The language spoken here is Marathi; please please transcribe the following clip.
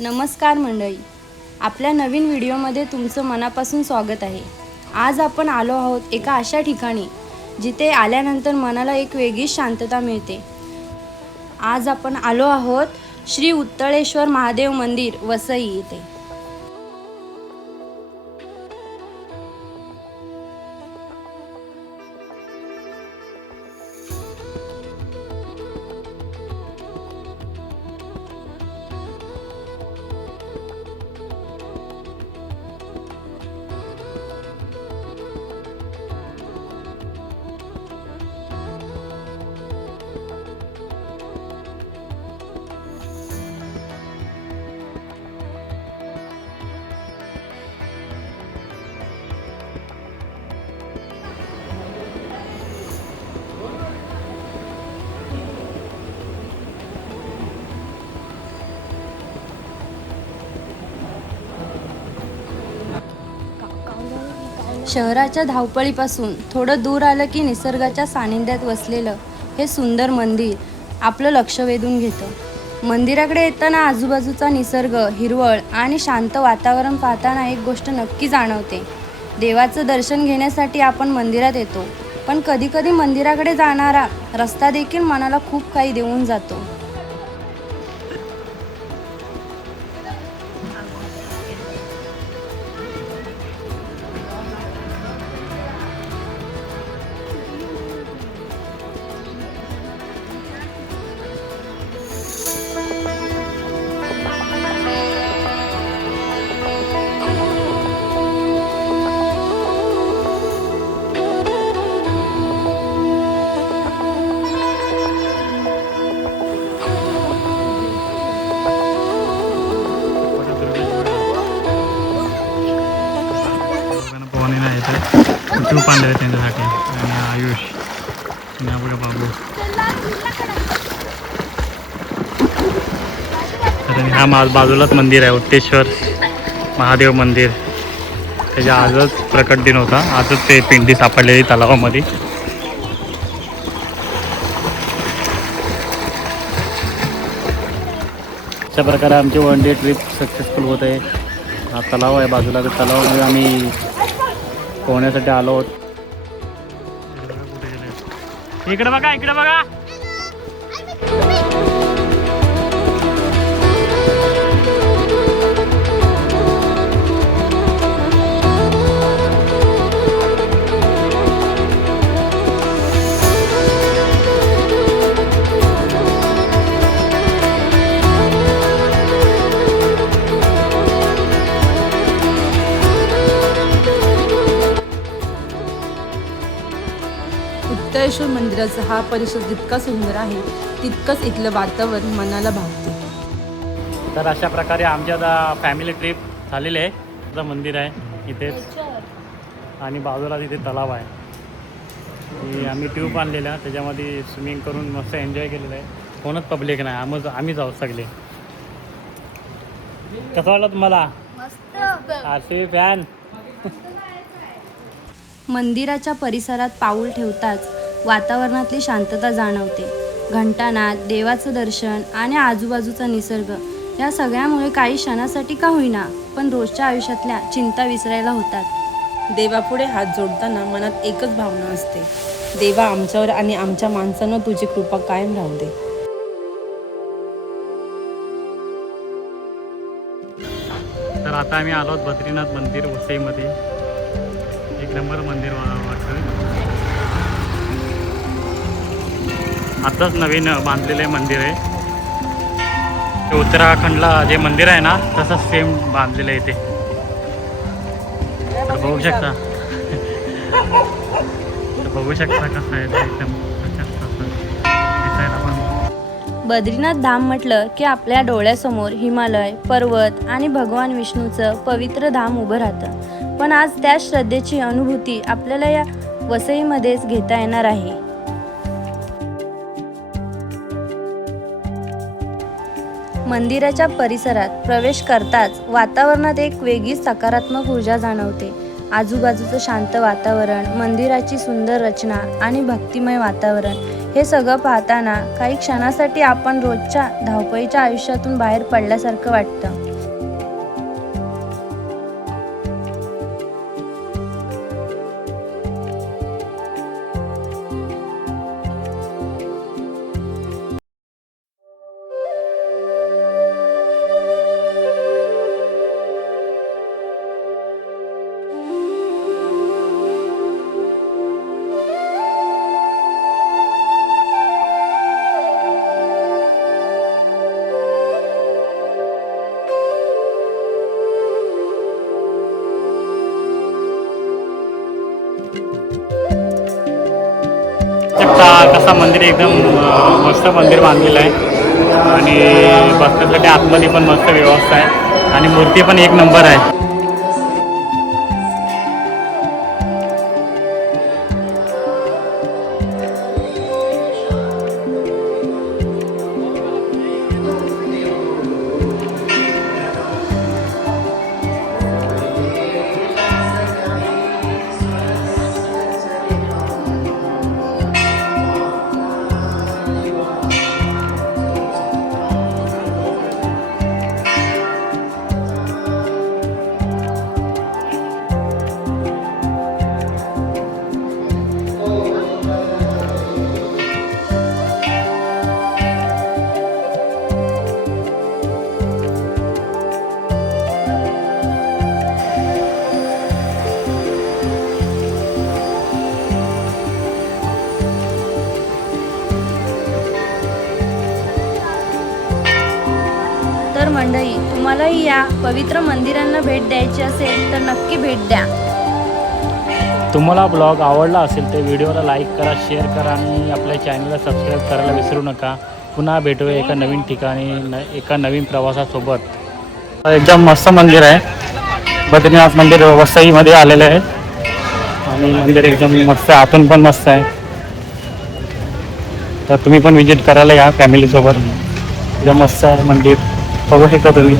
नमस्कार मंडळी, आपल्या नवीन व्हिडिओमध्ये तुमचं मनापासून स्वागत आहे। आज आपण आलो आहोत एका अशा ठिकाणी जिथे आल्यानंतर मनाला एक वेगळीच शांतता मिळते। आज आपण आलो आहोत श्री उत्तळेश्वर महादेव मंदिर वसई येथे। शहराच्या धावपळीपासून थोडं दूर आलं की निसर्गाच्या सानिध्यात वसलेलं हे सुंदर मंदिर आपलं लक्ष वेधून घेतं। मंदिराकडे येताना आजूबाजूचा निसर्ग, हिरवळ आणि शांत वातावरण पाहताना एक गोष्ट नक्की जाणवते। देवाचं दर्शन घेण्यासाठी आपण मंदिरात येतो, पण कधीकधी मंदिराकडे जाणारा रस्ता देखील मनाला खूप काही देऊन जातो। ट्यूब आणलेलं त्यांच्यासाठी आणि आयुष आणि आपलं बाबू। तर ह्या बाजूलाच मंदिर आहे उत्तेश्वर महादेव मंदिर। त्याच्या आजच प्रकट दिन होता, आजच ते पिंडी सापडलेली तलावामध्ये। अशा प्रकारे आमची वन डे ट्रिप सक्सेसफुल होत आहे। हा तलाव आहे बाजूला, त्या तलावामध्ये आम्ही पोहण्यासाठी आलो आहोत। इकडे बघा, इकडे बघा। उत्तळेश्वर मंदिराचा हा परिसर जितका सुंदर आहे तितकंच इथलं वातावरण मनाला भावते। तर अशा प्रकारे आमची आता फॅमिली ट्रिप झालेली आहे। तुझं मंदिर आहे इथेच आणि बाजूला तिथे तलाव आहे। आम्ही ट्यूब आणलेला, त्याच्यामध्ये स्विमिंग करून मस्त एन्जॉय केलेलं आहे। कोणच पब्लिक नाही, आम्हीच आहोत सगळे। कसं वाटलं तुम्हाला? RCB fan. मंदिराच्या परिसरात पाऊल ठेवताच वातावरणातली शांतता जाणवते। घंटानाद, देवाचं दर्शन आणि आजूबाजूचा निसर्ग या सगळ्यामुळे काही क्षणासाठी का होईना पण रोजच्या आयुष्यातल्या चिंता विसरायला होतात। देवापुढे हात जोडताना मनात एकच भावना असते, देवा आमच्यावर आणि आमच्या माणसांना तुझी कृपा कायम राहू दे। तर आता आम्ही आलो आहोत बद्रीनाथ मंदिर वसईमध्ये। एक नंबर मंदिर वाटतं, आताच नवीन बांधलेलं आहे मंदिर आहे। ते उत्तराखंडला जे मंदिर आहे ना तसंच सेम बांधलेलं आहे इथे। तर बघू शकता कसं आहे एकदम दिसायला पण। बद्रीनाथ धाम म्हटलं की आपल्या डोळ्यासमोर हिमालय, पर्वत आणि भगवान विष्णूचं पवित्र धाम उभं राहतं। पण आज त्या श्रद्धेची अनुभूती आपल्याला या वसईमध्येच घेता येणार आहे। मंदिराच्या परिसरात प्रवेश करताच वातावरणात एक वेगळीच सकारात्मक ऊर्जा जाणवते। आजूबाजूचं शांत वातावरण, मंदिराची सुंदर रचना आणि भक्तिमय वातावरण हे सगळं पाहताना काही क्षणासाठी आपण रोजच्या धावपळीच्या आयुष्यातून बाहेर पडल्यासारखं वाटतं। असा मंदिर एकदम मस्त मंदिर बांधलेलं आहे आणि बसण्यासाठी आतमध्ये पण मस्त व्यवस्था आहे आणि मूर्ती पण एक नंबर आहे. तर मंडळी, तुम्हालाही या पवित्र मंदिरांना भेट द्यायची असेल तर नक्की भेट द्या. तुम्हाला ब्लॉग आवडला असेल तर व्हिडिओला लाईक करा, शेअर करा आणि आपल्या चॅनलला सबस्क्राईब करायला विसरू नका. पुन्हा भेटूया एका नवीन ठिकाणी एका नवीन प्रवासासोबत. एकदम मस्त मंदिर आहे. बद्रीनाथ मंदिर वसईमध्ये आलेलं आहे आणि मंदिर एकदम मस्त, आतून पण मस्त आहे. तर तुम्ही पण विजिट करायला या फॅमिलीसोबत. एकदम मस्त आहे मंदिर, बघू शकता तुम्ही.